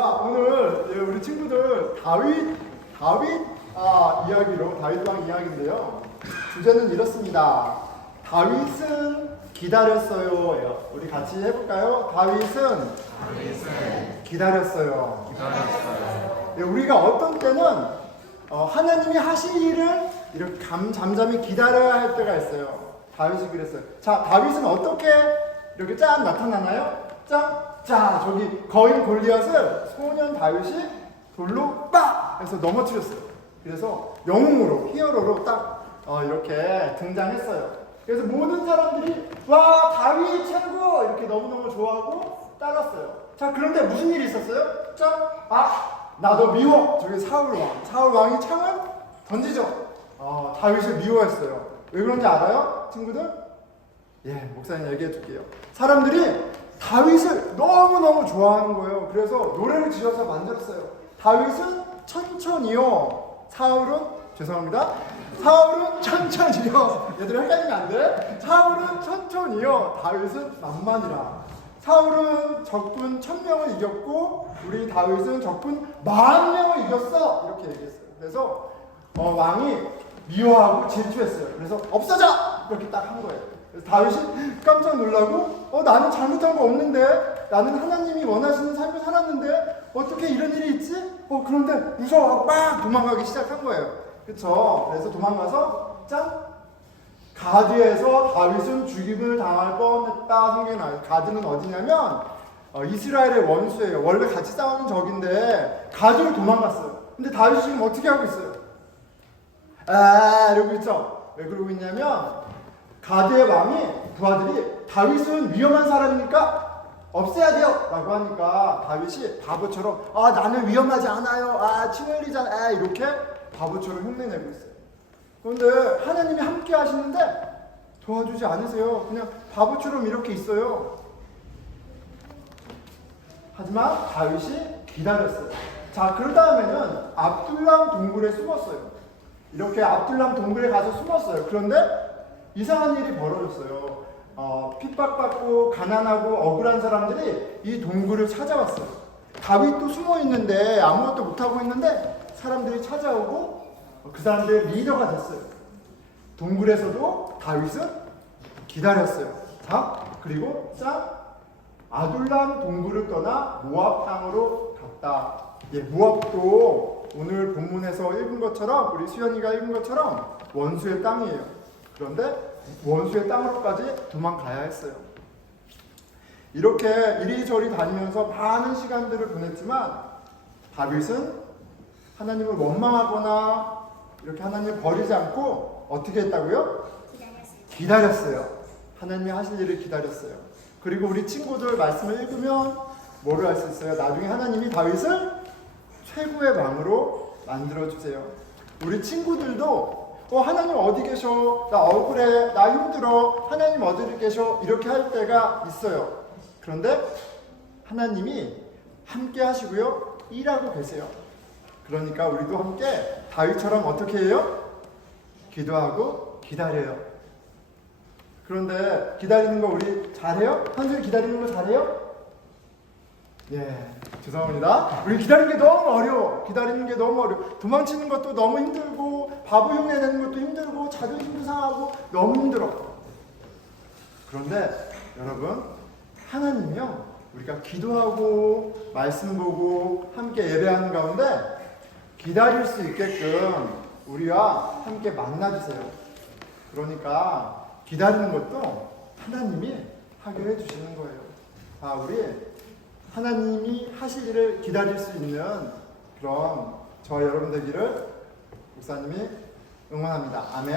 자, 오늘 우리 친구들 다윗 다윗 왕 이야기인데요. 주제는 이렇습니다. 다윗은 기다렸어요. 우리 같이 해볼까요? 다윗은 기다렸어요. 우리가 어떤 때는 하나님이 하실 일을 이렇게 잠잠히 기다려야 할 때가 있어요. 다윗이 그랬어요. 자, 다윗은 어떻게 이렇게 짠 나타나나요? 자, 저기 거인 골리앗을 소년 다윗이 돌로 빡 해서 넘어뜨렸어요. 그래서 영웅으로, 히어로로 딱 이렇게 등장했어요. 그래서 모든 사람들이 와, 다윗 최고! 이렇게 너무너무 좋아하고 따랐어요. 자, 그런데 무슨 일이 있었어요? 나 너 미워! 저기 사울 왕이 창을 던지죠. 다윗을 미워했어요. 왜 그런지 알아요? 친구들? 예, 목사님 얘기해 줄게요. 사람들이 다윗을 너무너무 좋아하는 거예요. 그래서 노래를 지어서 만들었어요. 다윗은 천천히요. 사울은 천천히요. 얘들아 헷갈리면 안 돼. 사울은 천천히요. 다윗은 만만이라. 사울은 적군 1000명을 이겼고 우리 다윗은 적군 10,000명을 이겼어. 이렇게 얘기했어요. 그래서 왕이 미워하고 질투했어요. 그래서 없어져! 이렇게 딱 한 거예요. 그래서 다윗이 깜짝 놀라고 나는 잘못한 거 없는데, 나는 하나님이 원하시는 삶을 살았는데 어떻게 이런 일이 있지? 그런데 무서워하고 막 도망가기 시작한 거예요. 그쵸? 그래서 도망가서 가드에서 다윗은 죽임을 당할 뻔했다. 성경에 나와요. 가드는 어디냐면 이스라엘의 원수예요. 원래 같이 싸우는 적인데 가드로 도망갔어요. 근데 다윗이 지금 어떻게 하고 있어요? 이러고 있죠? 왜 그러고 있냐면 가드의 왕이 부하들이 다윗은 위험한 사람이니까 없애야 돼요! 라고 하니까 다윗이 바보처럼 나는 위험하지 않아요. 침 흘리잖아. 이렇게 바보처럼 흉내내고 있어요. 그런데 하나님이 함께 하시는데 도와주지 않으세요. 그냥 바보처럼 이렇게 있어요. 하지만 다윗이 기다렸어요. 자, 그 다음에는 압둘람 동굴에 숨었어요. 이렇게 압둘람 동굴에 가서 숨었어요. 그런데 이상한 일이 벌어졌어요. 핍박받고 가난하고 억울한 사람들이 이 동굴을 찾아왔어요. 다윗도 숨어있는데 아무것도 못하고 있는데 사람들이 찾아오고 그 사람들의 리더가 됐어요. 동굴에서도 다윗은 기다렸어요. 자, 그리고 아둘람 동굴을 떠나 모압 땅으로 갔다. 모압도 오늘 본문에서 읽은 것처럼, 우리 수연이가 읽은 것처럼 원수의 땅이에요. 그런데 원수의 땅으로까지 도망가야 했어요. 이렇게 이리저리 다니면서 많은 시간들을 보냈지만 다윗은 하나님을 원망하거나 이렇게 하나님을 버리지 않고 어떻게 했다고요? 기다렸어요. 하나님이 하실 일을 기다렸어요. 그리고 우리 친구들 말씀을 읽으면 뭐를 할 수 있어요? 나중에 하나님이 다윗을 최고의 왕으로 만들어주세요. 우리 친구들도 하나님 어디 계셔? 나 억울해. 나 힘들어. 하나님 어디 계셔? 이렇게 할 때가 있어요. 그런데 하나님이 함께 하시고요. 일하고 계세요. 그러니까 우리도 함께 다윗처럼 어떻게 해요? 기도하고 기다려요. 그런데 기다리는 거 우리 잘해요? 현재 기다리는 거 잘해요? 죄송합니다. 우리 기다리는 게 너무 어려워. 도망치는 것도 너무 힘들고, 바보 흉내 내는 것도 힘들고, 자존심도 상하고, 너무 힘들어. 그런데 여러분, 하나님이요, 우리가 기도하고, 말씀 보고, 함께 예배하는 가운데 기다릴 수 있게끔 우리와 함께 만나주세요. 그러니까 기다리는 것도 하나님이 하게 해주시는 거예요. 우리 하나님이 하실 일을 기다릴 수 있는 그런 저와 여러분 되기를 목사님이 응원합니다. 아멘.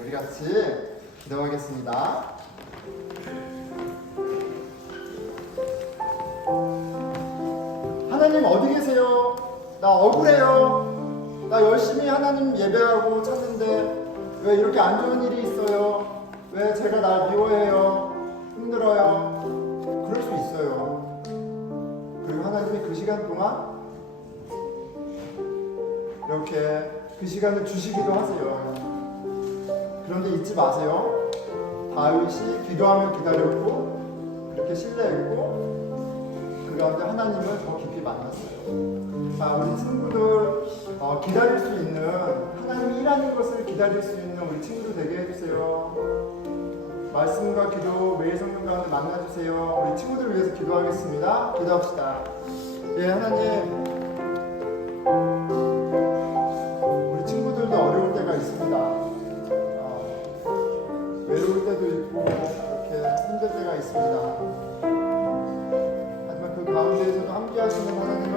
우리 같이 기도하겠습니다. 하나님 어디 계세요? 나 억울해요. 나 열심히 하나님 예배하고 찾는데 왜 이렇게 안 좋은 일이 있어요? 왜 제가 날 미워해요? 힘들어요? 그럴 수 있어요. 그리고 하나님이 그 시간 동안 이렇게 그 시간을 주시기도 하세요. 그런데 잊지 마세요. 다윗이 기도하며 기다렸고 그렇게 신뢰했고 그가 가운데 하나님을 더 깊이 만났어요. 자, 우리 친구들 기다릴 수 있는, 하나님이 일하는 것을 기다릴 수 있는 우리 친구들 되게 해주세요. 말씀과 기도 매일 성령 가운데 만나주세요. 우리 친구들을 위해서 기도하겠습니다. 기도합시다. 예, 하나님, 우리 친구들도 어려울 때가 있습니다. 외로울 때도 있고 이렇게 힘들 때가 있습니다. 하지만 그 가운데에서도 함께 하시는 하나님을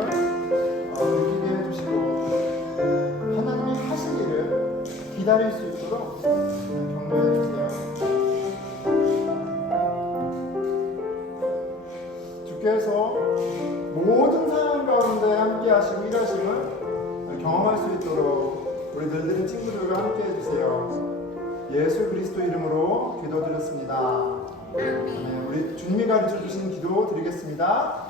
느끼게 해주시고 하나님이 하신 일을 기다릴 수 있도록 격려해 주세요. 주께서 모든 상황 가운데 함께 하시고 일하심을 경험할 수 있도록 우리 늘드는 친구들과 함께 해주세요. 예수 그리스도 이름으로 기도드렸습니다. 우리 주님이 가르쳐 주신 기도 드리겠습니다.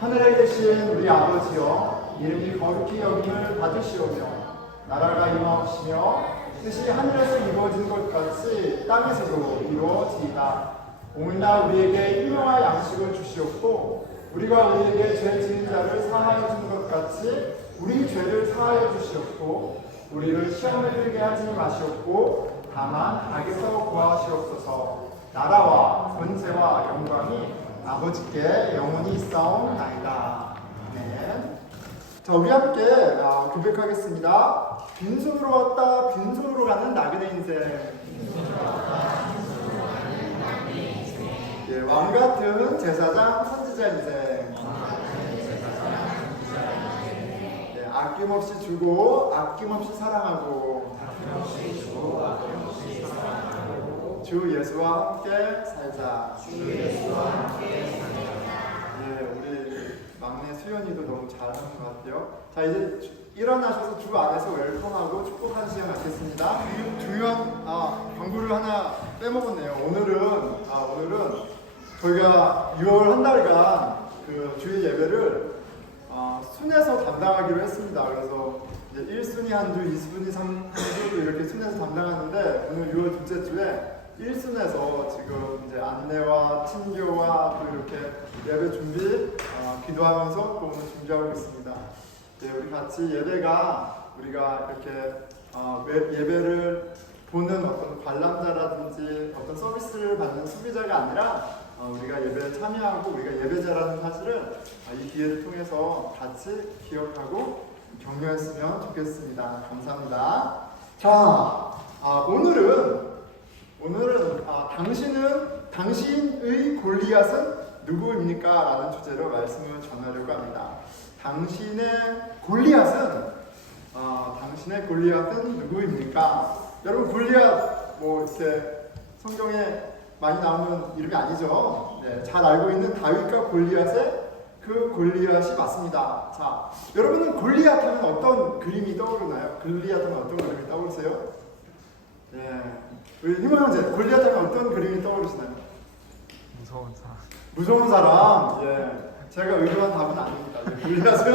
하늘에 계신 우리 아버지여, 이름이 거룩히 여김을 받으시오며 나라가 임하옵시며 뜻이 하늘에서 이루어진 것 같이 땅에서도 이루어지이다. 오늘날 우리에게 일용할 양식을 주시옵고 우리가 우리에게 죄 지은 자를 사하여 준 것 같이 우리 죄를 사하여 주시옵고 우리를 시험에 들게 하지 마시옵고 다만 악에서 구하시옵소서. 나라와 권세와 영광이 아버지께 영원히 있사옵나이다. 아멘. 자, 우리 함께 고백하겠습니다. 빈손으로 왔다 빈손으로 가는 나그네 인생. 예, 왕 같은 제사장 선지자 인생. 예, 아낌없이 주고 아낌없이 사랑하고 주 예수와 함께 살자. 예, 우리 막내 수연이도 너무 잘하는 것 같아요. 자, 이제 일어나셔서 주 안에서 웰컴하고 축복하는 시간 갖겠습니다. 중요한 광고를 하나 빼먹었네요. 오늘은 저희가 6월 한 달간 그 주일 예배를 순에서 담당하기로 했습니다. 그래서 이제 1순위 한 주, 2순위 3주 이렇게 순에서 담당하는데 오늘 6월 둘째 주에 1순에서 지금 이제 안내와 친교와 또 이렇게 예배 준비 기도하면서 또 오늘 준비하고 있습니다. 네, 우리 같이 예배가 우리가 이렇게 예배를 보는 어떤 관람자라든지 어떤 서비스를 받는 소비자가 아니라 우리가 예배에 참여하고 우리가 예배자라는 사실을 이 기회를 통해서 같이 기억하고 격려했으면 좋겠습니다. 감사합니다. 자, 오늘은 당신의 골리앗은 누구입니까? 라는 주제로 말씀을 전하려고 합니다. 당신의 골리앗은 누구입니까? 여러분, 골리앗 이렇게 성경에 많이 나오는 이름이 아니죠. 네, 잘 알고 있는 다윗과 골리앗의 그 골리앗이 맞습니다. 자, 여러분은 골리앗 하면 어떤 그림이 떠오르나요? 골리앗 하면 어떤 그림이 떠오르세요? 네, 우리 희모 형제, 골리앗 하면 어떤 그림이 떠오르시나요? 무서운 사람. 예, 제가 의도한 답은 아닙니다. 골리앗은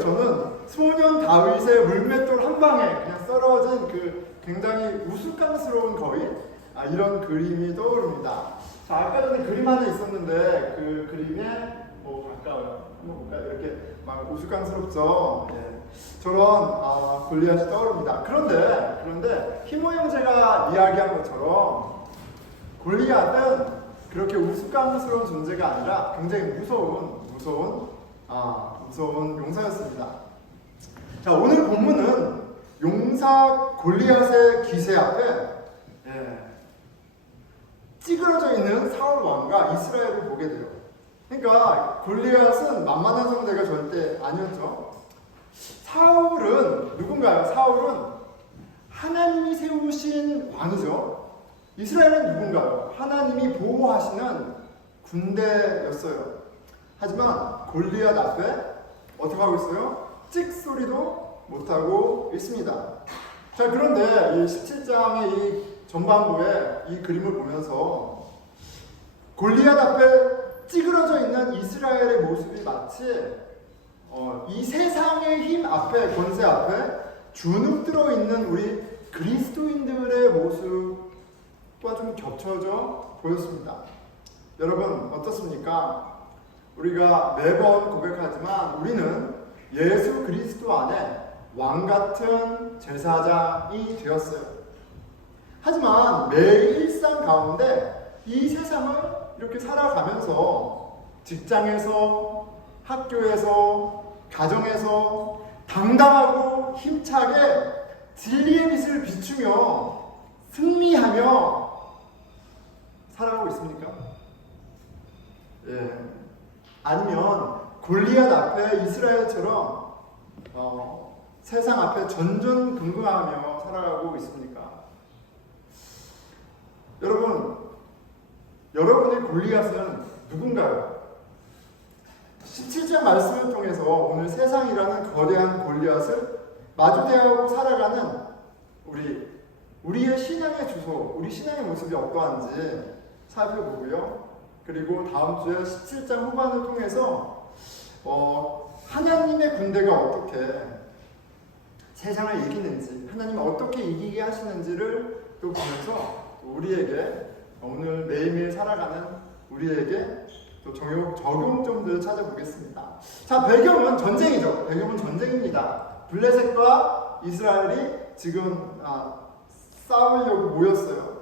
저는 소년 다윗의 물맷돌 한 방에 그냥 썰어진 그 굉장히 우스꽝스러운 거인 이런 그림이 떠오릅니다. 자, 아까 전에 그림 하나 있었는데 그 그림에 가까워요. 한번 볼까요? 이렇게 막 우스꽝스럽죠. 예. 저런 골리앗이 떠오릅니다. 그런데 희모 형제가 이야기한 것처럼 골리앗은 그렇게 우스꽝스러운 존재가 아니라 굉장히 무서운 용사였습니다. 자, 오늘 본문은 용사 골리앗의 기세 앞에 찌그러져 있는 사울 왕과 이스라엘을 보게 돼요. 그러니까 골리앗은 만만한 상대가 절대 아니었죠. 사울은 누군가요? 사울은 하나님이 세우신 왕이죠. 이스라엘은 누군가요? 하나님이 보호하시는 군대였어요. 하지만 골리앗 앞에 어떻게 하고 있어요? 찍소리도 못하고 있습니다. 자, 그런데 이 17장의 이 전반부에 이 그림을 보면서 골리앗 앞에 찌그러져 있는 이스라엘의 모습이 마치 이 세상의 힘 앞에, 권세 앞에 주눅들어 있는 우리 그리스도인들의 모습과 좀 겹쳐져 보였습니다. 여러분 어떻습니까? 우리가 매번 고백하지만 우리는 예수 그리스도 안에 왕같은 제사장이 되었어요. 하지만 매일 일상 가운데 이 세상을 이렇게 살아가면서 직장에서, 학교에서, 가정에서 당당하고 힘차게 진리의 빛을 비추며 승리하며 살아가고 있습니까? 예. 아니면 골리앗 앞에 이스라엘처럼 세상 앞에 전전긍긍하며 살아가고 있습니까? 여러분의 골리앗은 누군가요? 17장 말씀을 통해서 오늘 세상이라는 거대한 골리앗을 마주대하고 살아가는 우리의 신앙의 주소, 우리 신앙의 모습이 어떠한지 살펴보고요. 그리고 다음 주에 17장 후반을 통해서 하나님의 군대가 어떻게 세상을 이기는지, 하나님은 어떻게 이기게 하시는지를 또 보면서 우리에게 오늘 매일매일 살아가는 우리에게 또 적용점들을 찾아보겠습니다. 자, 배경은 전쟁이죠. 배경은 전쟁입니다. 블레셋과 이스라엘이 지금 싸우려고 모였어요.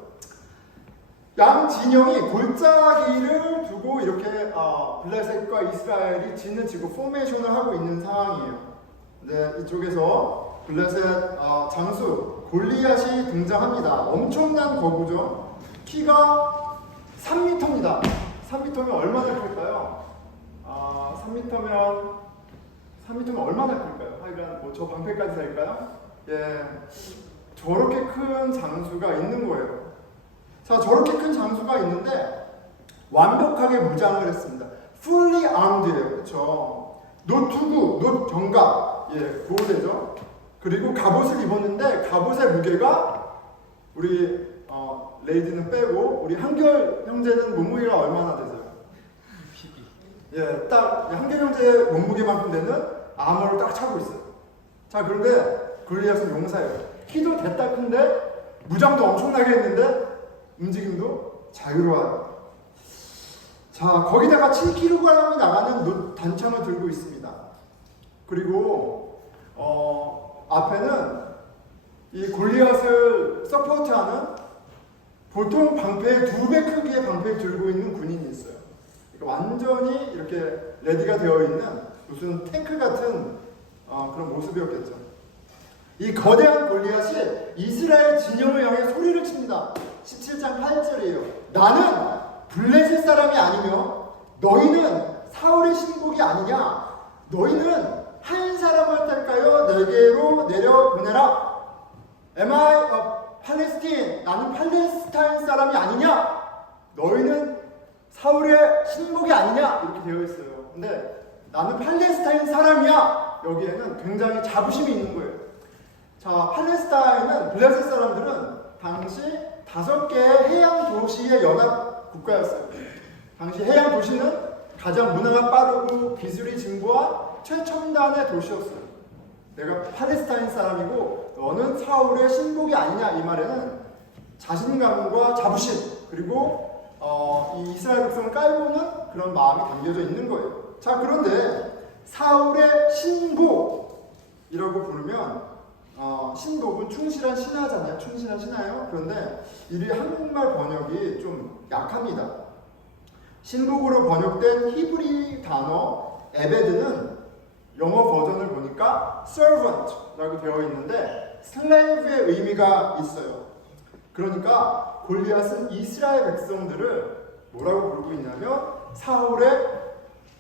양 진영이 골짜기를 두고 이렇게 블레셋과 이스라엘이 진을 치고 포메이션을 하고 있는 상황이에요. 네, 이쪽에서 블레셋 장수 골리앗이 등장합니다. 엄청난 거구죠. 키가 3m입니다. 3m면 얼마나 클까요? 3m면 얼마나 클까요? 하여간 저 방패까지 될까요? 예, 저렇게 큰 장수가 있는 거예요. 자, 저렇게 큰 장수가 있는데 완벽하게 무장을 했습니다. Fully armed예요, 그렇죠? 노투구, 노정갑, 보호대죠. 그리고 갑옷을 입었는데 갑옷의 무게가 우리 레이디는 빼고 우리 한결 형제는 몸무게가 얼마나 되세요? 예, 딱 한결 형제의 몸무게만큼 되는 아머를 딱 차고 있어요. 자, 그런데 골리앗은 용사예요. 키도 됐다 큰데 무장도 엄청나게 했는데 움직임도 자유로워요. 자, 거기다가 7kg이 나가는 단창을 들고 있습니다. 그리고 앞에는 이 골리앗을 서포트하는 보통 방패의 2배 크기의 방패를 들고 있는 군인이 있어요. 그러니까 완전히 이렇게 레디가 되어 있는 무슨 탱크 같은 그런 모습이었겠죠. 이 거대한 골리앗이 이스라엘 진영을 향해 소리를 칩니다. 17장 8절이에요. 나는 블레셋 사람이 아니며 너희는 사울의 신복이 아니냐? 너희는 한 사람을 택하여 내게로 내려보내라. Am I a Palestine? 나는 팔레스타인 사람이 아니냐? 너희는 사울의 신복이 아니냐? 이렇게 되어 있어요. 근데 나는 팔레스타인 사람이야. 여기에는 굉장히 자부심이 있는 거예요. 자, 팔레스타인은 블레셋 사람들은 당시 5개의 해양 도시의 연합 국가였어요. 당시 해양 도시는 가장 문화가 빠르고 기술이 진보한 최첨단의 도시였어요. 내가 팔레스타인 사람이고 너는 사울의 신복이 아니냐, 이 말에는 자신감과 자부심, 그리고 이 이스라엘 백성을 깔보는 그런 마음이 담겨져 있는 거예요. 자, 그런데 사울의 신복이라고 부르면 신복은 충실한 신하잖아요. 충실한 신하예요. 그런데 이 한국말 번역이 좀 약합니다. 신복으로 번역된 히브리 단어 에베드는 영어 버전을 보니까 servant라고 되어 있는데 slave의 의미가 있어요. 그러니까 골리앗은 이스라엘 백성들을 뭐라고 부르고 있냐면 사울의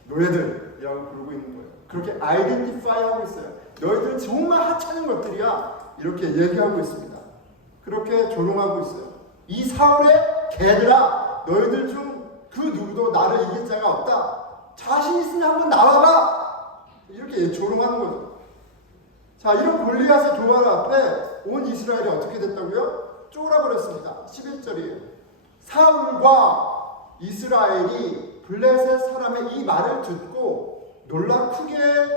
노예들이라고 부르고 있는 거예요. 그렇게 아이덴티파이하고 있어요. 너희들은 정말 하찮은 것들이야, 이렇게 얘기하고 있습니다. 그렇게 조롱하고 있어요. 이 사울의 개들아, 너희들 중 그 누구도 나를 이길 자가 없다. 자신 있으면 한번 나와봐, 이렇게 조롱하는 거죠. 자, 이런 골리앗의 도발 앞에 온 이스라엘이 어떻게 됐다고요? 쪼그라버렸습니다. 11절이에요. 사울과 이스라엘이 블레셋 사람의 이 말을 듣고 놀라 크게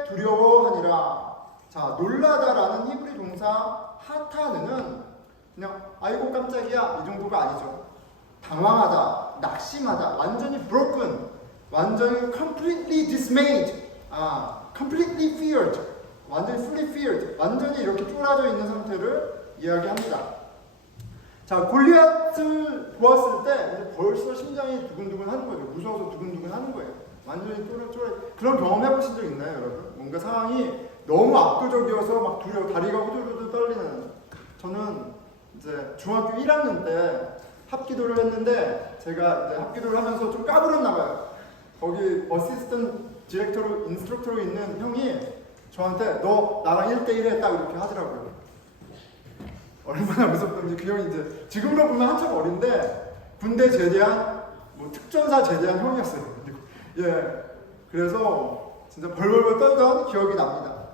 두려워하니라. 자, 놀라다라는 히브리 동사 하타는 그냥 아이고 깜짝이야 이 정도가 아니죠. 당황하다, 낙심하다, 완전히 broken, 완전히 completely dismayed, completely feared, 완전히 fully feared, 완전히 이렇게 쫄아져 있는 상태를 이야기합니다. 자, 골리앗을 보았을 때 이제 벌써 심장이 두근두근 하는 거죠. 무서워서 두근두근 하는 거예요. 완전히 쫄아. 그런 경험 해보신 적 있나요, 여러분? 뭔가 상황이 너무 압도적이어서 막 두려워, 다리가 후들후들 떨리는. 저는 이제 중학교 1학년 때 합기도를 했는데 제가 이제 합기도를 하면서 좀 까불었나 봐요. 거기 어시스턴트 디렉터로 인스트럭터로 있는 형이 저한테 너 나랑 1대1 했다 이렇게 하더라고요. 얼마나 무섭던지. 그 형이 이제 지금으로 보면 한참 어린데 군대 제대한 뭐 특전사 제대한 형이었어요. 예, 그래서 진짜 벌벌벌 떨던 기억이 납니다.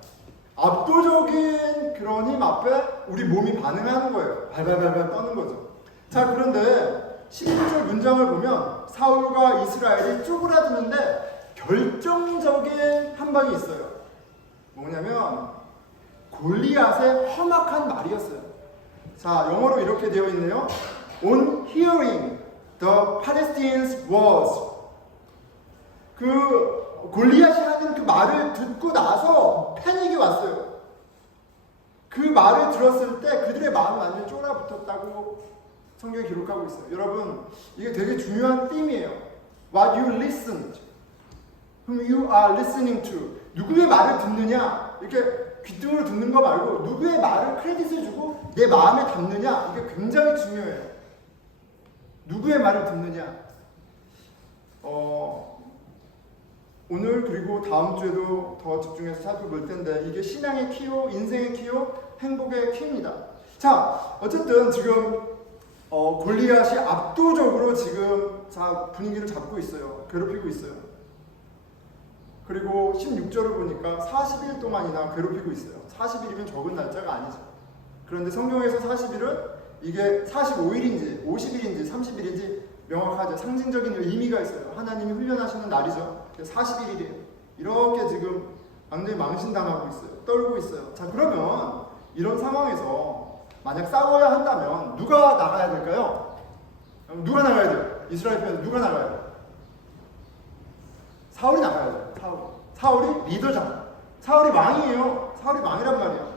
압도적인 그런 힘 앞에 우리 몸이 반응하는 거예요. 발발발발 떠는 거죠. 자, 그런데 11절 문장을 보면 사울과 이스라엘이 쪼그라드는데 결정적인 한 방이 있어요. 뭐냐면 골리앗의 험악한 말이었어요. 자, 영어로 이렇게 되어 있네요. On hearing the Palestinians' words. 그 골리앗이 하는 그 말을 듣고 나서 패닉이 왔어요. 그 말을 들었을 때 그들의 마음이 완전히 쫄아붙었다고 성경이 기록하고 있어요. 여러분, 이게 되게 중요한 띠임이에요. What you listened, whom you are listening to. 누구의 말을 듣느냐, 이렇게 귀등으로 듣는 거 말고 누구의 말을 크레딧을 주고 내 마음에 담느냐, 이게 굉장히 중요해요. 누구의 말을 듣느냐. 오늘 그리고 다음 주에도 더 집중해서 살펴볼 텐데 이게 신앙의 키요, 인생의 키요, 행복의 키입니다. 자, 어쨌든 지금 골리앗이 압도적으로 지금 분위기를 잡고 있어요. 괴롭히고 있어요. 그리고 16절을 보니까 40일 동안이나 괴롭히고 있어요. 40일이면 적은 날짜가 아니죠. 그런데 성경에서 40일은 이게 45일인지 50일인지 30일인지 명확하죠. 상징적인 의미가 있어요. 하나님이 훈련하시는 날이죠. 41일이에요. 이렇게 지금 완전히 망신당하고 있어요. 떨고 있어요. 자, 그러면 이런 상황에서 만약 싸워야 한다면 누가 나가야 될까요? 누가 나가야 돼요? 이스라엘 편에서 누가 나가야 돼요? 사울이 나가야 돼요. 사울이 리더잖아요. 사울이 왕이에요. 사울이 왕이란 말이에요.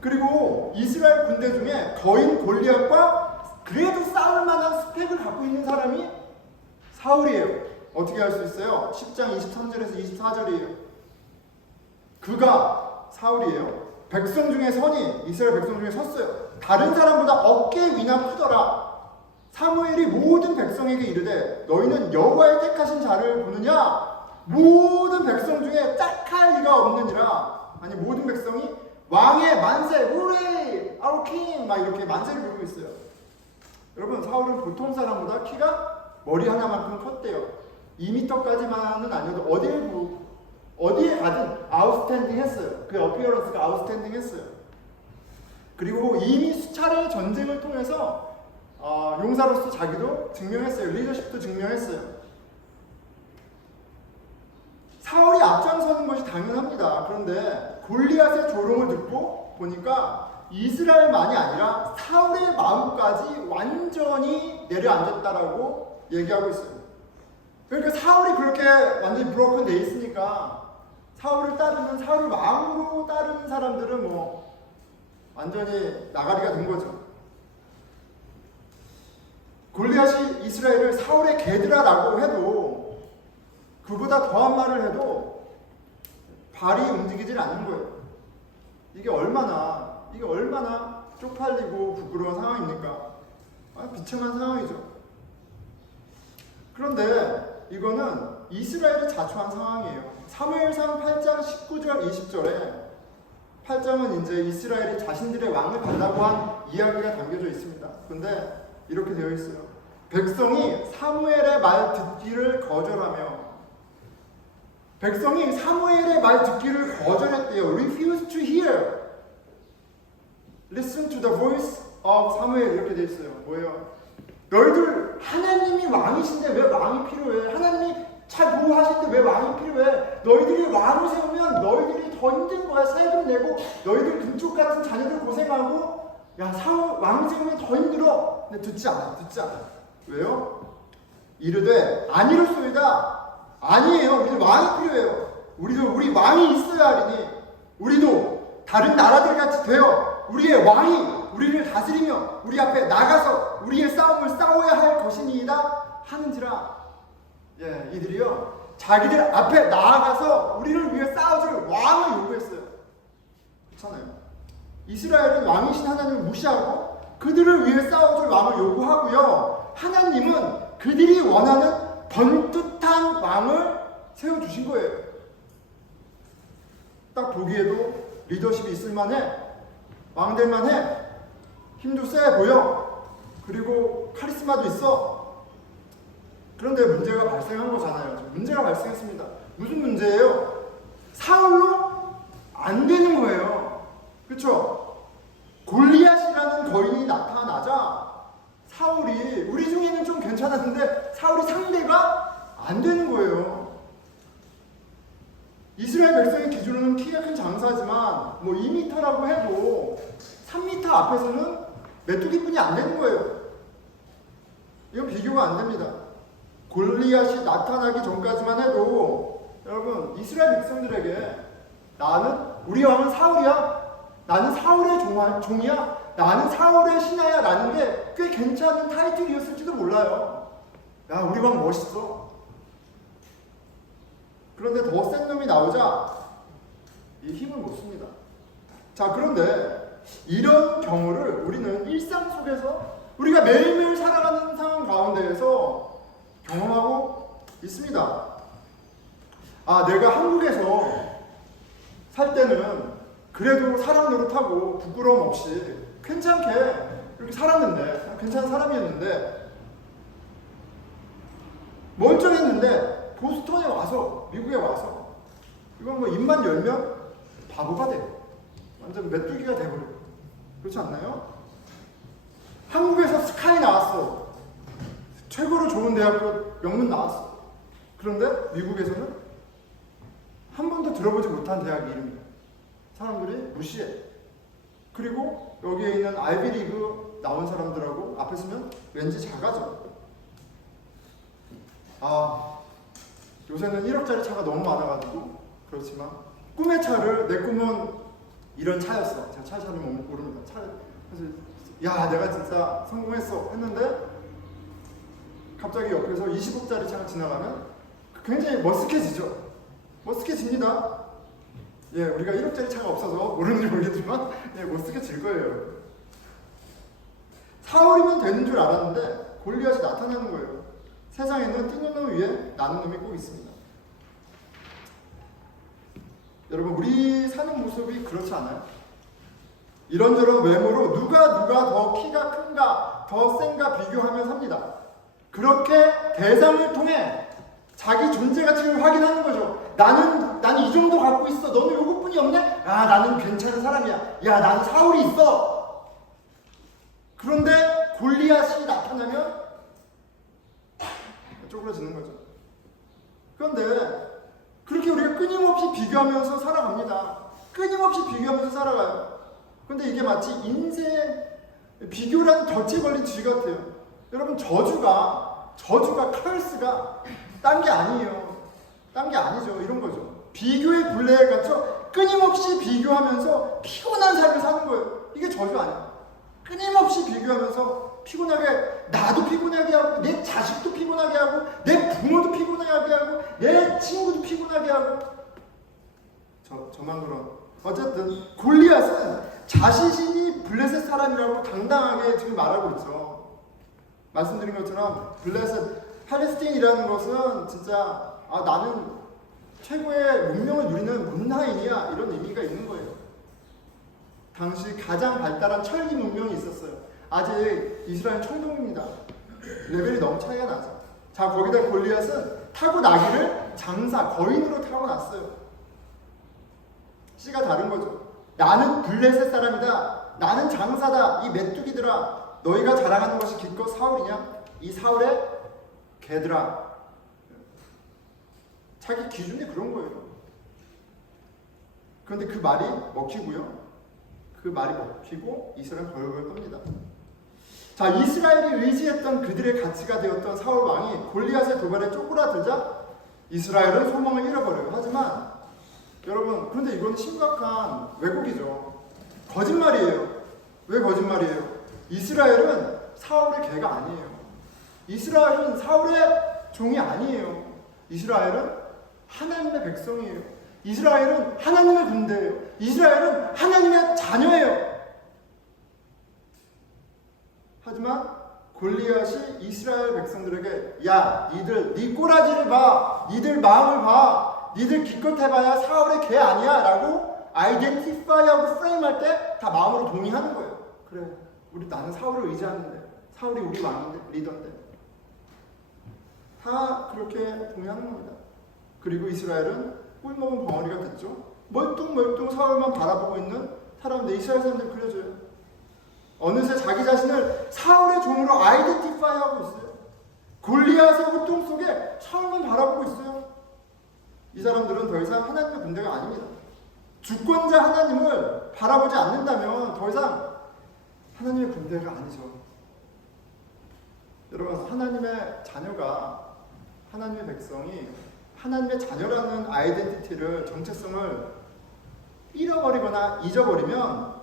그리고 이스라엘 군대 중에 거인 골리앗과 그래도 싸울 만한 스펙을 갖고 있는 사람이 사울이에요. 어떻게 할 수 있어요? 10장 23절에서 24절이에요. 그가 사울이에요. 백성 중에 선이 이스라엘 백성 중에 섰어요. 다른 사람보다 어깨 위나 크더라. 사무엘이 모든 백성에게 이르되 너희는 여호와의 택하신 자를 보느냐? 모든 백성 중에 짝할 리가 없느니라. 아니, 모든 백성이 왕의 만세, 우레이, our king 막 이렇게 만세를 부르고 있어요. 여러분, 사울은 보통 사람보다 키가 머리 하나만큼 컸대요. 2m까지만은 아니어도 어디에 가든 아웃스탠딩 했어요. 그 어피어런스가 아웃스탠딩 했어요. 그리고 이미 수차례의 전쟁을 통해서 용사로서 자기도 증명했어요. 리더십도 증명했어요. 사울이 앞장서는 것이 당연합니다. 그런데 골리앗의 조롱을 듣고 보니까 이스라엘만이 아니라 사울의 마음까지 완전히 내려앉았다라고 얘기하고 있어요. 그러니까 사울이 그렇게 완전히 브로큰 돼 있으니까 사울을 왕으로 따르는 사람들은 뭐 완전히 나가리가 된 거죠. 골리앗이 이스라엘을 사울의 개들아라고 해도, 그보다 더한 말을 해도 발이 움직이질 않는 거예요. 이게 얼마나 쪽팔리고 부끄러운 상황입니까? 비참한 상황이죠. 그런데 이거는 이스라엘이 자초한 상황이에요. 사무엘상 8장 19절 20절에 8장은 이제 이스라엘이 자신들의 왕을 달라고 한 이야기가 담겨져 있습니다. 근데 이렇게 되어 있어요. 백성이 사무엘의 말 듣기를 거절하며, 백성이 사무엘의 말 듣기를 거절했대요. Refuse to hear. Listen to the voice of 사무엘. 이렇게 되어 있어요. 뭐예요? 너희들 하나님이 왕이신데 왜 왕이 필요해? 하나님이 잘 보호하시는데 왜 왕이 필요해? 너희들이 왕을 세우면 너희들이 더 힘든 거야. 세금 내고 너희들 금쪽 같은 자녀들 고생하고, 야, 왕 세우면 더 힘들어. 근데 듣지 않아. 왜요? 이르되 아니로소이다. 아니에요. 우리 왕이 필요해요. 우리 왕이 있어야 하리니 우리도 다른 나라들 같이 되어 우리의 왕이 우리를 다스리며 우리 앞에 나가서 우리의 싸움을 싸워야 할 것이니이다 하는지라. 예, 이들이요 자기들 앞에 나아가서 우리를 위해 싸워줄 왕을 요구했어요. 그렇잖아요. 이스라엘은 왕이신 하나님을 무시하고 그들을 위해 싸워줄 왕을 요구하고요. 하나님은 그들이 원하는 번듯한 왕을 세워주신 거예요. 딱 보기에도 리더십이 있을만해, 왕될만해, 힘도 세 보여, 그리고 카리스마도 있어. 그런데 문제가 발생한 거잖아요. 문제가 발생했습니다. 무슨 문제예요? 사울로 안 되는 거예요. 그렇죠? 골리앗이라는 거인이 나타나자 사울이 우리 중에는 좀 괜찮았는데 사울이 상대가 안 되는 거예요. 이스라엘 백성의 기준으로는 키가 큰 장사지만 뭐 2m라고 해도 3m 앞에서는 메뚜기뿐이 안 되는 거예요. 이건 비교가 안 됩니다. 골리앗이 나타나기 전까지만 해도 여러분 이스라엘 백성들에게 나는 우리 왕은 사울이야. 나는 사울의 종이야. 나는 사울의 신하야. 라는 게 꽤 괜찮은 타이틀이었을지도 몰라요. 야, 우리 왕 멋있어. 그런데 더 센 놈이 나오자 이 힘을 못 씁니다. 자, 그런데 이런 경우를 우리는 일상 속에서 우리가 매일매일 살아가는 상황 가운데에서 경험하고 있습니다. 아, 내가 한국에서 살 때는 그래도 사람 노릇하고 부끄러움 없이 괜찮게 이렇게 살았는데, 괜찮은 사람이었는데, 멀쩡했는데 보스턴에 와서, 미국에 와서 이건 뭐 입만 열면 바보가 돼. 완전 메뚜기가 돼버려. 그렇지 않나요? 한국에서 스카이 나왔어. 최고로 좋은 대학교 명문 나왔어. 그런데 미국에서는 한 번도 들어보지 못한 대학 이름이야. 사람들이 무시해. 그리고 여기에 있는 아이비리그 나온 사람들하고 앞에 서면 왠지 작아져. 아, 요새는 1억짜리 차가 너무 많아가지고 그렇지만 꿈의 차를, 내 꿈은 이런 차였어. 제가 차 잘은 모릅니다. 그래서 야, 내가 진짜 성공했어 했는데 갑자기 옆에서 20억짜리 차가 지나가면 굉장히 머쓱해지죠. 머쓱해집니다. 예, 우리가 1억짜리 차가 없어서 모르는지 모르겠지만 예, 머쓱해질 거예요. 사울이면 되는 줄 알았는데 골리앗이 나타나는 거예요. 세상에는 뛰는 놈 위에 나는 놈이 꼭 있습니다. 여러분, 우리 사는 모습이 그렇지 않아요? 이런저런 외모로 누가 더 키가 큰가, 더 센가 비교하며 삽니다. 그렇게 대상을 통해 자기 존재 가치를 확인하는 거죠. 나는 이 정도 갖고 있어. 너는 요것뿐이 없네? 아, 나는 괜찮은 사람이야. 야, 나는 사울이 있어. 그런데 골리앗이 나타나면 쪼그라지는 거죠. 그런데 그렇게 우리가 끊임없이 비교하면서 살아갑니다. 끊임없이 비교하면서 살아가요. 그런데 이게 마치 인생 비교라는 덫에 걸린 쥐 같아요. 여러분, 저주가 커스가 딴 게 아니에요. 딴 게 아니죠. 이런 거죠. 비교의 굴레에 갇혀 끊임없이 비교하면서 피곤한 삶을 사는 거예요. 이게 저주 아니에요. 끊임없이 비교하면서 피곤하게, 나도 피곤하게 하고, 내 자식도 피곤하게 하고, 내 부모도 피곤하게 하고, 내 친구도 피곤하게 하고. 저만 그런. 어쨌든 골리앗은 자신이 블레셋 사람이라고 당당하게 지금 말하고 있죠. 말씀드린 것처럼 블레셋, 팔레스틴이라는 것은 진짜 나는 최고의 문명을 누리는 문화인이야, 이런 의미가 있는 거예요. 당시 가장 발달한 철기 문명이 있었어요. 아직 이스라엘 청동입니다. 레벨이 너무 차이가 나죠. 자, 거기다 골리앗은 타고나기를 거인으로 타고났어요. 씨가 다른 거죠. 나는 블레셋 사람이다. 나는 장사다. 이 메뚜기들아, 너희가 자랑하는 것이 기껏 사울이냐? 이 사울의 개들아. 자기 기준이 그런 거예요. 그런데 그 말이 먹히고요. 그 말이 먹히고 이스라엘 벌벌 떱니다. 자, 이스라엘이 의지했던 그들의 가치가 되었던 사울 왕이 골리앗의 도발에 쪼그라들자 이스라엘은 소망을 잃어버려요. 하지만 여러분, 그런데 이건 심각한 왜곡이죠. 거짓말이에요. 왜 거짓말이에요? 이스라엘은 사울의 개가 아니에요. 이스라엘은 사울의 종이 아니에요. 이스라엘은 하나님의 백성이에요. 이스라엘은 하나님의 군대예요. 이스라엘은 하나님의 자녀예요. 하지만 골리앗이 이스라엘 백성들에게 야, 니들 네 꼬라지를 봐, 니들 마음을 봐, 니들 기껏 해봐야 사울의 개 아니야 라고 아이덴티파이하고 프레임할 때 다 마음으로 동의하는 거예요. 그래, 나는 사울을 의지하는데, 사울이 우리 왕인데, 리더인데, 다 그렇게 동의하는 겁니다. 그리고 이스라엘은 꿀먹은 벙어리가 됐죠. 멀뚱멀뚱 사울만 바라보고 있는 사람인데 이스라엘 사람들이 그려져요. 어느새 자기 자신을 사울의 종으로 아이덴티파이하고 있어요. 골리앗의 호통 속에 사울만 바라보고 있어요. 이 사람들은 더 이상 하나님의 군대가 아닙니다. 주권자 하나님을 바라보지 않는다면 더 이상 하나님의 군대가 아니죠. 여러분, 하나님의 자녀가, 하나님의 백성이 하나님의 자녀라는 아이덴티티를, 정체성을 잃어버리거나 잊어버리면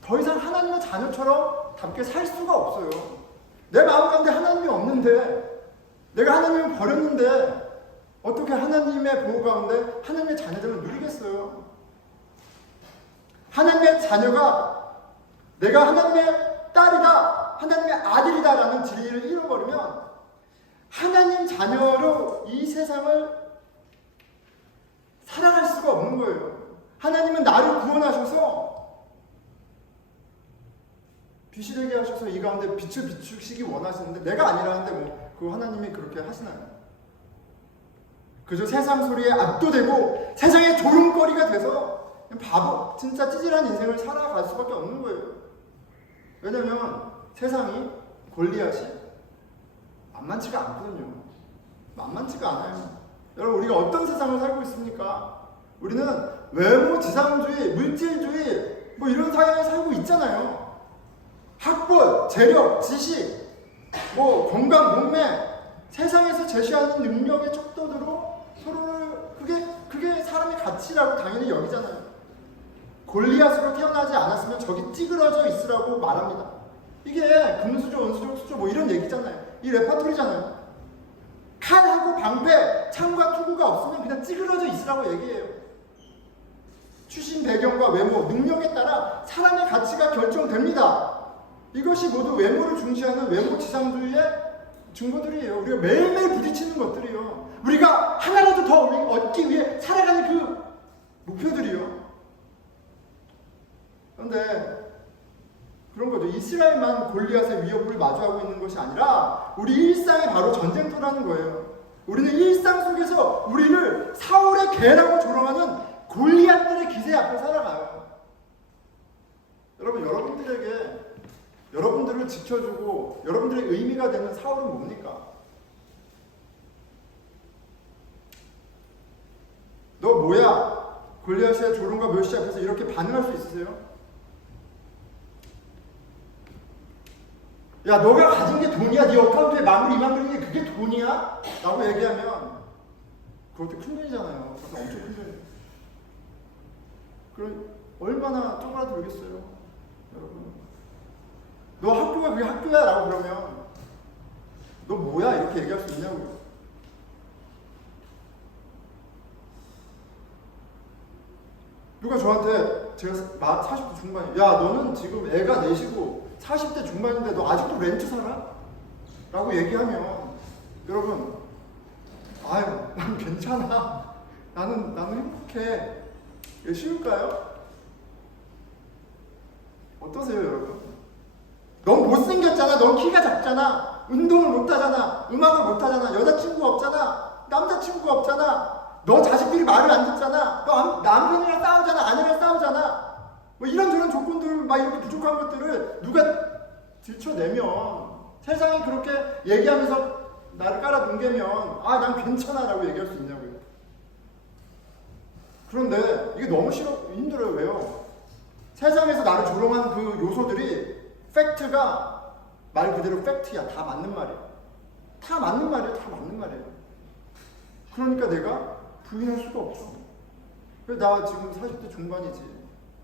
더 이상 하나님의 자녀처럼 답게 살 수가 없어요. 내 마음 가운데 하나님이 없는데, 내가 하나님을 버렸는데 어떻게 하나님의 보호 가운데 하나님의 자녀들을 누리겠어요? 하나님의 자녀가 내가 하나님의 딸이다, 하나님의 아들이다라는 진리를 잃어버리면 하나님 자녀로 이 세상을 살아갈 수가 없는 거예요. 하나님은 나를 구원하셔서 빛이 되게 하셔서 이 가운데 빛을 비추시기 원하시는데 내가 아니라는데 그거 하나님이 그렇게 하시나요? 그저 세상 소리에 압도되고 세상의 조롱거리가 돼서 바보, 진짜 찌질한 인생을 살아갈 수밖에 없는 거예요. 왜냐면 세상이, 골리앗이 만만치가 않거든요. 만만치가 않아요. 여러분, 우리가 어떤 세상을 살고 있습니까? 우리는 외모 지상주의, 물질주의 이런 사회에 살고 있잖아요. 학벌, 재력, 지식, 건강, 몸매, 세상에서 제시하는 능력의 척도대로 서로를 그게 사람의 가치라고 당연히 여기잖아요. 골리앗으로 태어나지 않았으면 저기 찌그러져 있으라고 말합니다. 이게 금수저, 은수저, 수저 이런 얘기잖아요. 이 레파토리잖아요. 칼하고 방패, 창과 투구가 없으면 그냥 찌그러져 있으라고 얘기해요. 출신 배경과 외모, 능력에 따라 사람의 가치가 결정됩니다. 이것이 모두 외모를 중시하는 외모 지상주의의 증거들이에요. 우리가 매일매일 부딪히는 것들이요. 우리가 하나라도 더 얻기 위해 살아가는 그 목표들이요. 그런데 그런 거죠. 이스라엘만 골리앗의 위협을 마주하고 있는 것이 아니라 우리 일상이 바로 전쟁터라는 거예요. 우리는 일상 속에서 우리를 사울의 개라고 조롱하는 골리앗들의 기세 앞에 살아가요. 여러분, 여러분들을 지켜주고 여러분들의 의미가 되는 사울은 뭡니까? 너 뭐야? 골리앗의 조롱과 멸시 앞에서 이렇게 반응할 수 있으세요? 야, 너가 가진 게 돈이야? 네 어카운트에 만불, 2만불인 게 그게 돈이야? 라고 얘기하면 그것도 큰 돈이잖아요. 그것도 엄청 큰 돈이에요. 그럼 얼마나 쪼그라들겠어요, 여러분? 너 학교가 그게 학교야? 라고 그러면 너 뭐야? 이렇게 얘기할 수 있냐고요. 누가 저한테, 제가 40대 중반이에요. 야, 너는 지금 애가 넷이고 40대 중반인데 너 아직도 렌트 살아? 라고 얘기하면 여러분, 아유, 난 괜찮아. 나는 행복해. 이게 쉬울까요? 어떠세요, 여러분? 넌 못생겼잖아. 넌 키가 작잖아. 운동을 못하잖아. 음악을 못하잖아. 여자친구가 없잖아. 남자친구가 없잖아. 너 자식들이 말을 안 듣잖아. 너 남편이랑 싸우잖아. 아내랑 싸우잖아. 이런저런 조건들, 이렇게 부족한 것들을 누가 들춰내면 세상이 그렇게 얘기하면서 나를 깔아뭉개면 난 괜찮아 라고 얘기할 수 있냐고요. 그런데 이게 너무 힘들어요. 왜요? 세상에서 나를 조롱한 그 요소들이 팩트가 말 그대로 팩트야. 다 맞는 말이에요. 다 맞는 말이에요. 그러니까 내가 부인할 수가 없어. 그래, 나 지금 40대 중반이지.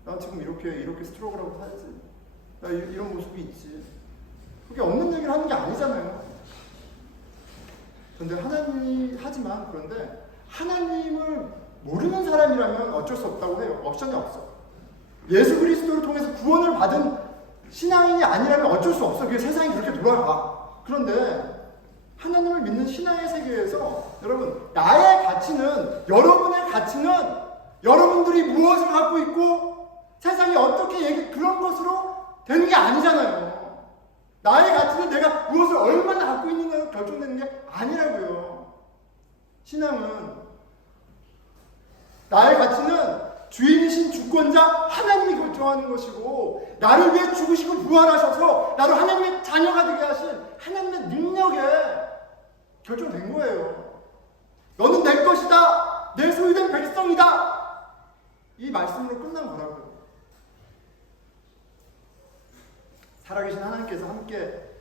나 지금 이렇게 스트러글하고 살지. 나 이런 모습이 있지. 그게 없는 얘기를 하는 게 아니잖아요. 그런데 하나님을 모르는 사람이라면 어쩔 수 없다고 해요. 옵션이 없어. 예수 그리스도를 통해서 구원을 받은 신앙인이 아니라면 어쩔 수 없어. 그게 세상이 그렇게 돌아가. 그런데 하나님을 믿는 신앙의 세계에서 여러분, 나의 가치는, 여러분의 가치는 여러분들이 무엇을 갖고 있고 세상이 어떻게 그런 것으로 되는 게 아니잖아요. 나의 가치는 내가 무엇을 얼마나 갖고 있는가로 결정되는 게 아니라고요. 신앙은, 나의 가치는 주인이신 주권자 하나님이 결정하는 것이고, 나를 위해 죽으시고 부활하셔서 나를 하나님의 자녀가 되게 하신 하나님의 능력에 결정된 거예요. 너는 내 것이다, 내 소유된 백성이다, 이 말씀으로 끝난 거라고요. 살아계신 하나님께서 함께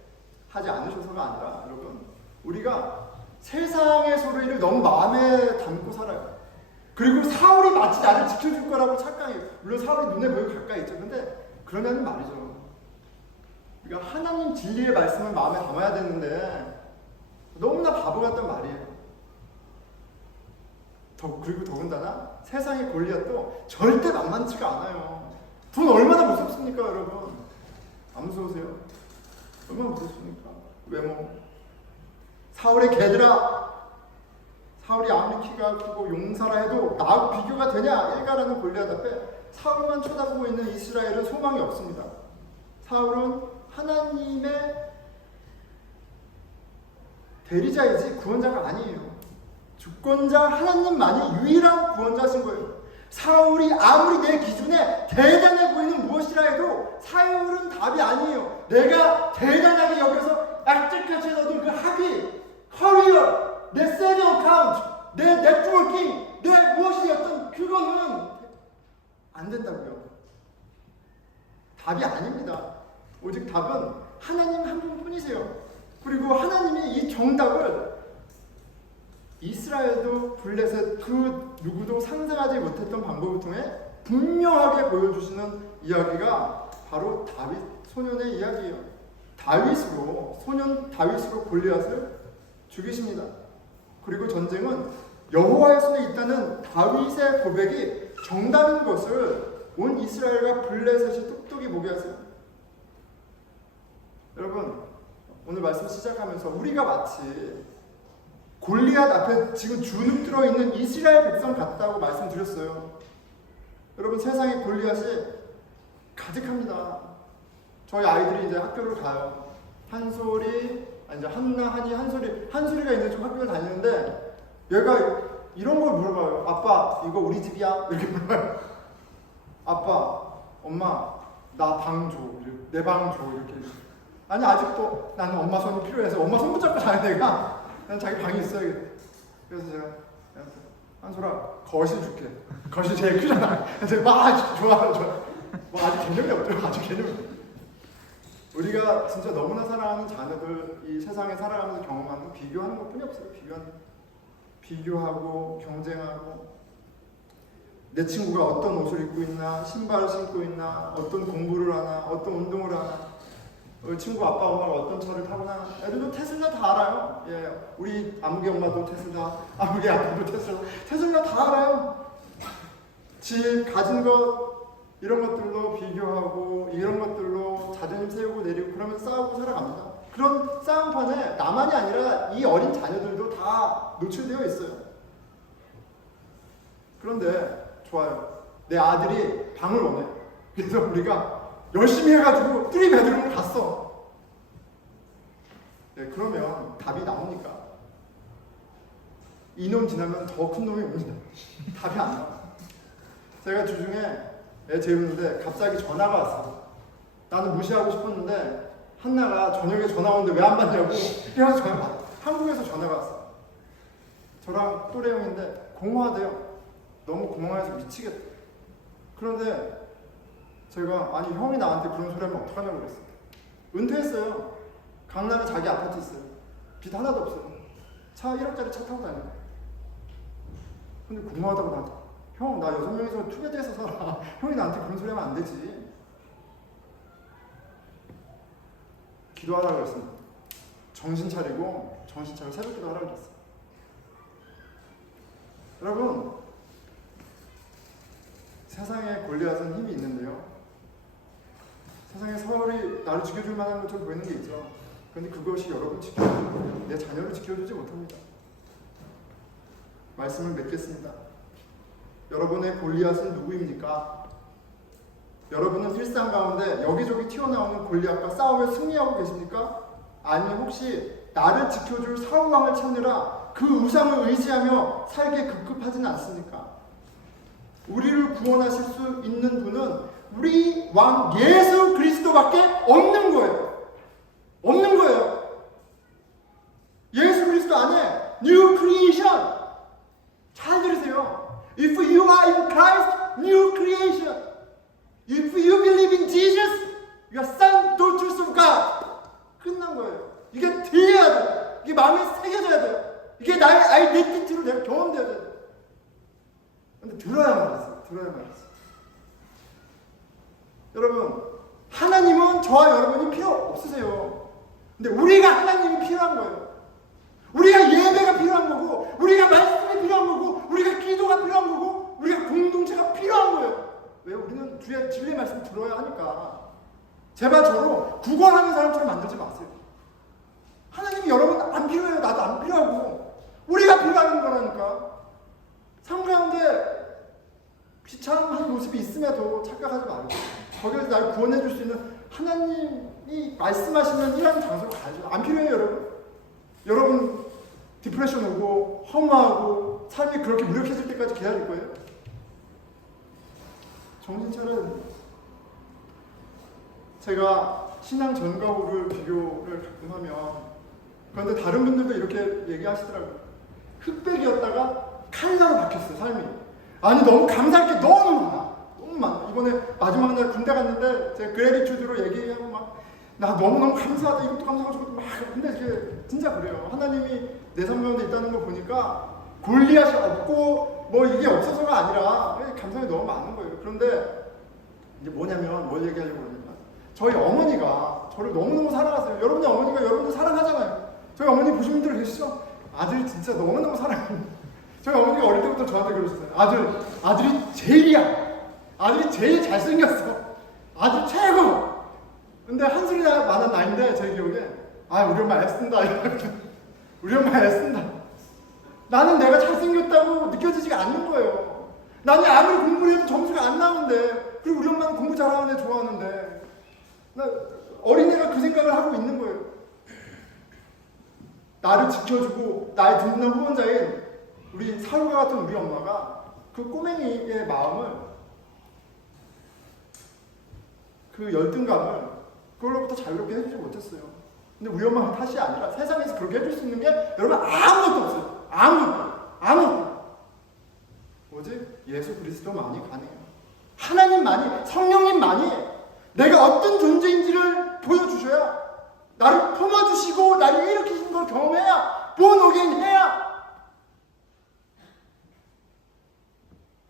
하지 않으셔서가 아니라, 여러분, 우리가 세상의 소리를 너무 마음에 담고 살아요. 그리고 사울이 마치 나를 지켜줄 거라고 착각해요. 물론 사울이 눈에 보이고 가까이 있죠. 근데 그러냐는 말이죠. 우리가 하나님 진리의 말씀을 마음에 담아야 되는데 너무나 바보 같단 말이에요. 그리고 더군다나 세상의 골리앗도 절대 만만치가 않아요. 돈 얼마나 무섭습니까, 여러분? 안 무서우세요? 얼마나 무섭습니까? 외모. 사울의 개들아, 사울이 아무리 키가 크고 용사라 해도 나하고 비교가 되냐? 일가라는 골리앗 앞에 사울만 쳐다보고 있는 이스라엘은 소망이 없습니다. 사울은 하나님의 대리자이지 구원자가 아니에요. 주권자 하나님만이 유일한 구원자신 거예요. 사울이 아무리 내 기준에 대단해 보이는 무엇이라 해도 사울은 답이 아니에요. 내가 대단하게 여겨서 악질같이 넣어둔 그 학위, 커리어, 내 세빙 어카운트, 내 네트워킹, 내 무엇이었던 그거는 안 된다고요. 답이 아닙니다. 오직 답은 하나님 한 분뿐이세요. 그리고 하나님이 이 정답을 이스라엘도 블레셋 그 누구도 상상하지 못했던 방법을 통해 분명하게 보여주시는 이야기가 바로 다윗 소년의 이야기예요. 소년 다윗으로 골리앗을 죽이십니다. 그리고 전쟁은 여호와의 손에 있다는 다윗의 고백이 정답인 것을 온 이스라엘과 블레셋이 똑똑히 보게 하세요. 여러분, 오늘 말씀 시작하면서 우리가 마치 골리앗 앞에 지금 주눅 들어있는 이스라엘 백성 같다고 말씀드렸어요. 여러분, 세상에 골리앗이 가득합니다. 저희 아이들이 이제 학교를 가요. 한솔이가 이제 좀 학교를 다니는데 얘가 이런 걸 물어봐요. 아빠, 이거 우리 집이야? 이렇게 물어봐요. 아빠, 엄마, 나 방 줘. 내 방 줘. 이렇게. 아니, 아직도 나는 엄마 손이 필요해서 엄마 손 붙잡고 자는 애가 난 자기 방이 있어야겠다. 그래서 제가 한솔아, 거실 줄게. 거실 제일 크잖아. 그래서 좋아. 뭐 아직 개념이 없죠. 아직 개념이 없죠. 우리가 진짜 너무나 사랑하는 자녀들, 이 세상에 살아가면서 경험하는 건 비교하는 것뿐이 없어요. 비교하고 경쟁하고, 내 친구가 어떤 옷을 입고 있나, 신발을 신고 있나, 어떤 공부를 하나, 어떤 운동을 하나, 친구 아빠 엄마가 어떤 차를 타거나. 애들도 테슬라 다 알아요. 예, 우리 아무개 엄마도 테슬라, 아무개 아빠도 테슬라 다 알아요. 집 가진 것 이런 것들로 비교하고, 이런 것들로 자존심 세우고 내리고, 그러면서 싸우고 살아갑니다. 그런 싸움판에 나만이 아니라 이 어린 자녀들도 다 노출되어 있어요. 그런데 좋아요. 내 아들이 방을 원해. 그래서 우리가 열심히 해가지고 3베드룸을 갔어. 네, 그러면 답이 나옵니까? 이놈 지나면 더 큰 놈이 옵니다. 답이 안 나와. 제가 주중에 애 재우는데 갑자기 전화가 왔어. 나는 무시하고 싶었는데 한나가 저녁에 전화 오는데 왜 안 받냐고. 그래서 전화 받아. 한국에서 전화가 왔어. 저랑 또래 형인데 공허하대요. 너무 공허해서 미치겠다. 그런데 제가, 아니 형이 나한테 그런 소리 하면 어떡하냐고 그랬어요. 은퇴했어요. 강남에 자기 아파트 있어요. 빚 하나도 없어요. 차 1억짜리 차 타고 다녀요. 근데 궁금하다고 나한테, 형, 나 6명이서 투게더해서 살아. 형이 나한테 그런 소리 하면 안 되지. 기도하라고 그랬습니다. 정신 차리고 새벽 기도 하라고 그랬어요. 여러분, 세상에 골리앗은 힘이 있는데요, 세상에 사울이 나를 지켜줄 만한 것처럼 보이는 게 있죠. 그런데 그것이 여러분 지켜주는, 내 자녀를 지켜주지 못합니다. 말씀을 맺겠습니다. 여러분의 골리앗은 누구입니까? 여러분은 일상 가운데 여기저기 튀어나오는 골리앗과 싸움에 승리하고 계십니까? 아니면 혹시 나를 지켜줄 사울왕을 찾느라 그 우상을 의지하며 살게 급급하지는 않습니까? 우리를 구원하실 수 있는 분은 우리 왕 예수 그리스도밖에 없는 거예요. 없는 거예요. 예수 그리스도 안에 New Creation. 잘 들으세요. If you are in Christ, New Creation. If you believe in Jesus, you are sons, daughters of God. 끝난 거예요. 이게 돼야 돼요. 이게 마음에 새겨져야 돼요. 이게 나의 아이덴티티로 내가 경험돼야 돼요. 근데 들어야만 했어요. 여러분, 하나님은 저와 여러분이 필요 없으세요. 근데 우리가 하나님이 필요한 거예요. 우리가 예배가 필요한 거고, 우리가 말씀이 필요한 거고, 우리가 기도가 필요한 거고, 우리가 공동체가 필요한 거예요. 왜? 우리는 주의 진리의 말씀 들어야 하니까. 제발 저로 구걸하는 사람처럼 만들지 마세요. 하나님이 여러분 안 필요해요. 나도 안 필요하고. 우리가 필요한 거라니까. 삶 가운데 비참한 모습이 있음에도 착각하지 말고, 거기에서 날 구원해 줄 수 있는 하나님이 말씀하시는 이런 장소로 가야죠. 안 필요해요, 여러분. 여러분 디프레션 오고 허무하고 삶이 그렇게 무력해질 때까지 기다릴 거예요? 정신 차려야 됩니다. 제가 신앙 전과 후를 비교를 가끔 하면, 그런데 다른 분들도 이렇게 얘기하시더라고요. 흑백이었다가 칼라로 바뀌었어요, 삶이. 아니, 너무 감사할 게 너무 많아. 이번에 마지막 날 군대 갔는데 제가 그래비튜드로 얘기하고 나 너무너무 감사하다, 이것도 감사하고 저것도 근데 이게 진짜 그래요. 하나님이 내 삶 가운데 있다는 걸 보니까 골리앗이 없고 뭐 이게 없어서가 아니라 감사함이 너무 많은 거예요. 그런데 이제 뭐냐면, 뭘 얘기하려고 그러냐면, 저희 어머니가 저를 너무너무 사랑하세요. 여러분의 어머니가 여러분들 사랑하잖아요. 저희 어머니 보시는 분들 계시죠? 아들이 진짜 너무너무 사랑해요. 저희 어머니가 어릴 때부터 저한테 그러셨어요. 아들이 제일이야. 아들이 제일 잘생겼어. 아들 최고. 근데 한술이나 많은 나이인데 제 기억에 우리 엄마 애쓴다. 우리 엄마 애쓴다. 나는 내가 잘생겼다고 느껴지지가 않는 거예요. 나는 아무리 공부를 해도 점수가 안 나오는데, 그리고 우리 엄마는 공부 잘하는 애 좋아하는데, 어린애가 그 생각을 하고 있는 거예요. 나를 지켜주고 나의 든든한 후원자인 우리 사울과 같은 우리 엄마가 그 꼬맹이의 마음을, 그 열등감을 그걸로부터 자유롭게 해주지 못했어요. 근데 우리 엄마 탓이 아니라 세상에서 그렇게 해줄 수 있는 게 여러분 아무것도 없어요. 아무것도. 오직 예수 그리스도만이 가능해요. 하나님만이, 성령님만이 내가 어떤 존재인지를 보여주셔야, 나를 품어주시고 나를 일으키신 걸 경험해야, 본오겐 해야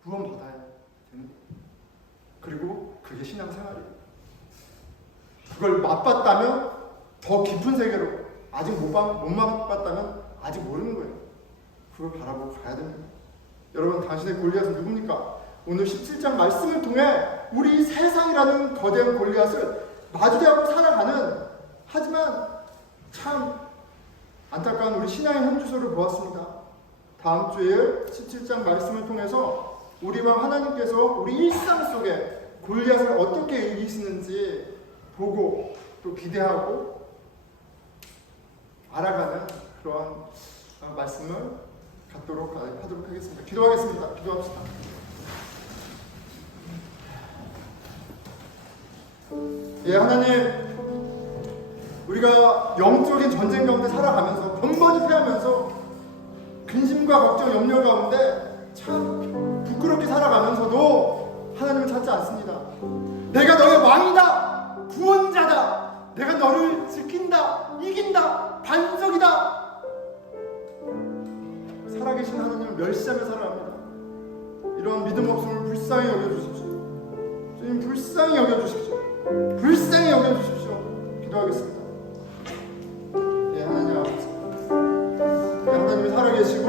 구원받아야 되는 거예요. 그리고 그게 신앙생활이에요. 그걸 맛봤다면 더 깊은 세계로, 아직 못 맛봤다면 아직 모르는 거예요. 그걸 바라보고 가야 됩니다. 여러분, 당신의 골리앗은 누굽니까? 오늘 17장 말씀을 통해 우리 세상이라는 거대한 골리앗을 마주대하고 살아가는, 하지만 참 안타까운 우리 신앙의 현주소를 보았습니다. 다음 주에 17장 말씀을 통해서 우리와 하나님께서 우리 일상 속에 골리앗을 어떻게 이기시는지 보고 또 기대하고 알아가는 그러한 말씀을 하도록 하겠습니다. 기도하겠습니다. 기도합시다. 예, 하나님, 우리가 영적인 전쟁 가운데 살아가면서 번번이 패하면서 근심과 걱정, 염려 가운데 참 부끄럽게 살아가면서도 하나님을 찾지 않습니다. 내가 너의 왕이다, 구원자다, 내가 너를 지킨다, 이긴다, 반석이다. 살아계신 하나님을 멸시하며 살아갑니다. 이런 믿음 없음을 불쌍히 여겨주십시오. 주님 불쌍히 여겨주십시오. 불쌍히 여겨주십시오. 기도하겠습니다. 예, 하나님 아버지, 예, 하나님이 살아계시고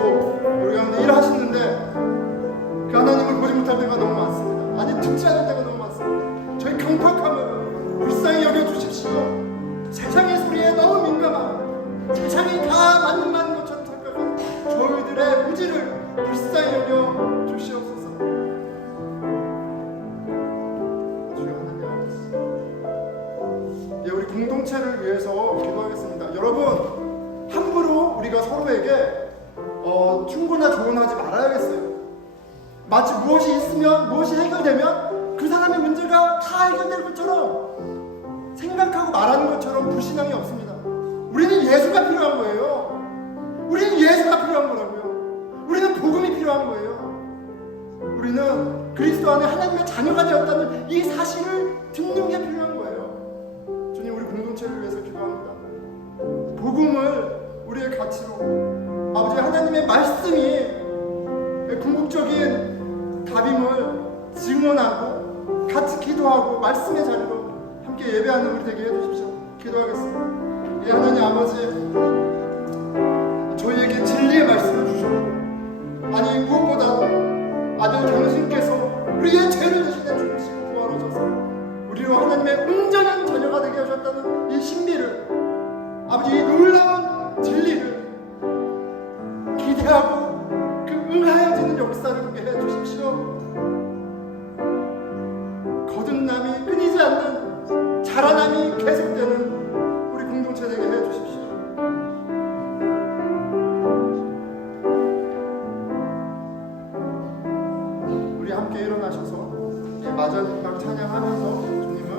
우리 가운데 일하시는데 그 하나님을 보지 못할 때가 너무 많습니다. 아니 듣지 않을 때가 너무 많습니다. 저희 강팍함을 불쌍히 여겨주십시오. 세상의 소리에 너무 민감한, 세상이 다 맞는 말인 것처럼 착각한 저희들의 무지를 불쌍히 여겨 주시옵소서. 주여 하나님 아버지, 예, 우리 공동체를 위해서 기도하겠습니다. 여러분, 함부로 우리가 서로에게 충고나 조언하지 말아야겠어요. 마치 무엇이 있으면, 무엇이 해결되면 그 사람의 문제가 다 해결될 것처럼 생각하고 말하는 것처럼 불신앙이 없습니다. 우리는 예수가 필요한 거예요. 우리는 예수가 필요한 거라고요. 우리는 복음이 필요한 거예요. 우리는 그리스도 안에 하나님의 자녀가 되었다는 이 사실을 듣는 게 필요한 거예요. 주님, 우리 공동체를 위해서 기도합니다. 복음을 우리의 가치로, 아버지 하나님의 말씀이 궁극적인 답임을 증언하고 같이 기도하고 말씀의 자리로 함께 예배하는 우리 되게 해주십시오. 기도하겠습니다. 예, 하나님 아버지, 저희에게 진리의 말씀을 주셨고, 아니 무엇보다도 아들 당신께서 우리의 죄를 대신해 죽으시고 부활하셔서 우리로 하나님의 온전한 자녀가 되게 하셨다는 이 신비를, 아버지 이 놀라운 진리를 기대하고 그 응하여지는 역사를 보게 해주십시오. 거듭남이 끊이지 않는, 자라남이 계속되는 우리 공동체 되게 해주십시오. 우리 함께 일어나셔서 마지막 찬양하면서 주님을